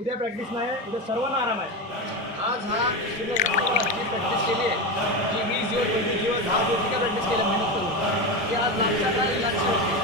उद्या प्रॅक्टिस नाही, उद्या सर्वांना आराम आहे. आज हा प्रॅक्टिस केली आहे जी 20 दिवस 25 दिवस 10 दिवस काय प्रॅक्टिस केलं मेहनत करून की आज लाखच्या काळी लक्ष होते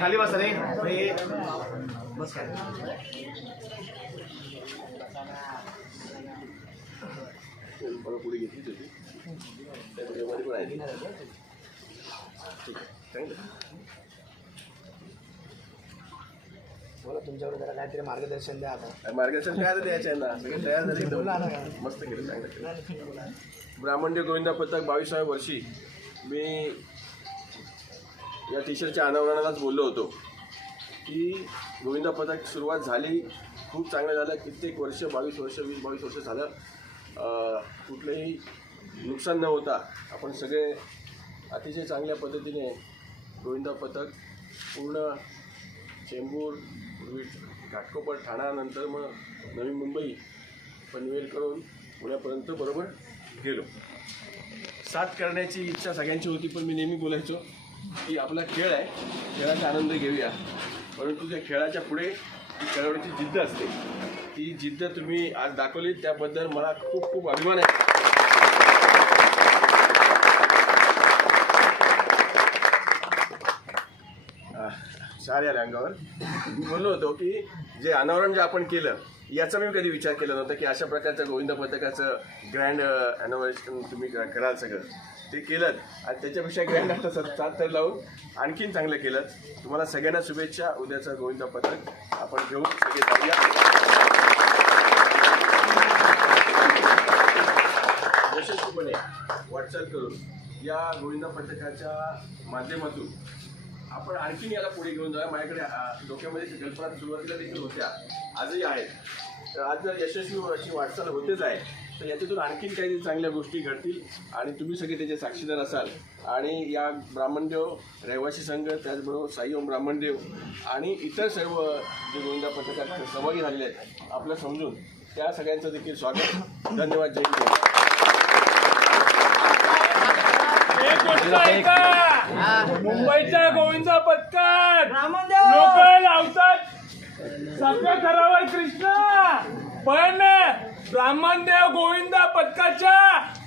खाली बस रे बस काय पुढे घेतली होती मला तुमच्याकडे जरा काहीतरी मार्गदर्शन द्या. आता मार्गदर्शन काय द्यायचं आहे ना, सगळे तयार झाले, मस्त केलं, चांगलं. ब्राह्मण्य गोविंदा पथक 22व्या वर्षी मी या टी शर्टच्या अनावरणालाच बोललो होतो की गोविंदा पथक सुरुवात झाली, खूप चांगलं झालं. कित्येक वर्ष 22 वर्ष 20-22 वर्ष झालं कुठलंही नुकसान न होता आपण सगळे अतिशय चांगल्या पद्धतीने गोविंदा पथक पूर्ण चेंबूर, पूर्वी घाटकोपर, ठाण्यानंतर मग नवी मुंबई पनवेल करून पुण्यापर्यंत बरोबर गेलो. साथ करण्याची इच्छा सगळ्यांची होती, पण मी नेहमी बोलायचो की आपला खेळ आहे, खेळाचा आनंद घेऊया, परंतु त्या खेळाच्या पुढे खेळाडूची जिद्द असते. ती जिद्द तुम्ही आज दाखवली त्याबद्दल मला खूप खूप अभिमान आहे. सारे आले अंगावर. मी बोललो होतो की जे अनावरण जे आपण केलं याचा मी कधी विचार केला नव्हता की अशा प्रकारचं गोविंद पथकाचं ग्रँड अॅनिव्हर्सरी तुम्ही कराल सगळं ते केलं आणि त्याच्यापेक्षा ग्रँड आता 7 तर लावून आणखीन चांगलं केलं. तुम्हाला सगळ्यांना शुभेच्छा. उद्याचं गोविंद पथक आपण घेऊन सगळे जाऊया. यशस्वीपणे वाटचाल करून या गोविंद पथकाच्या माध्यमातून आपण आणखीन याला पुढे घेऊन जाऊया. माझ्याकडे डोक्यामध्ये कल्पना सुरुवातीला देखील होत्या, आजही आहेत. तर आज जर यशस्वी अशी वाटचाल होतेच आहे तर याच्यातून आणखीन काही चांगल्या गोष्टी घडतील आणि तुम्ही सगळे त्याचे साक्षीदार असाल. आणि या ब्राह्मणदेव रहिवासी संघ त्याचबरोबर साई ओम ब्राह्मणदेव आणि इतर सर्व जे गोविंदा पथकात सहभागी झालेले आहेत आपलं समजून त्या सगळ्यांचं देखील स्वागत. धन्यवाद. जय हिंद. एक गोष्ट ऐका, मुंबईच्या गोविंदा पथकात ब्राह्मणदेव लोक लावतात 7व्या थरावर कृष्ण, पण ब्राह्मणदेव गोविंदा पथकाच्या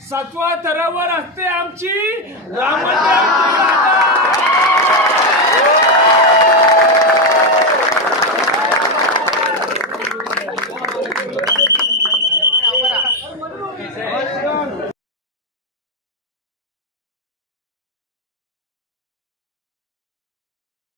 7व्या थरावर असते आमची ब्राह्मणदेव.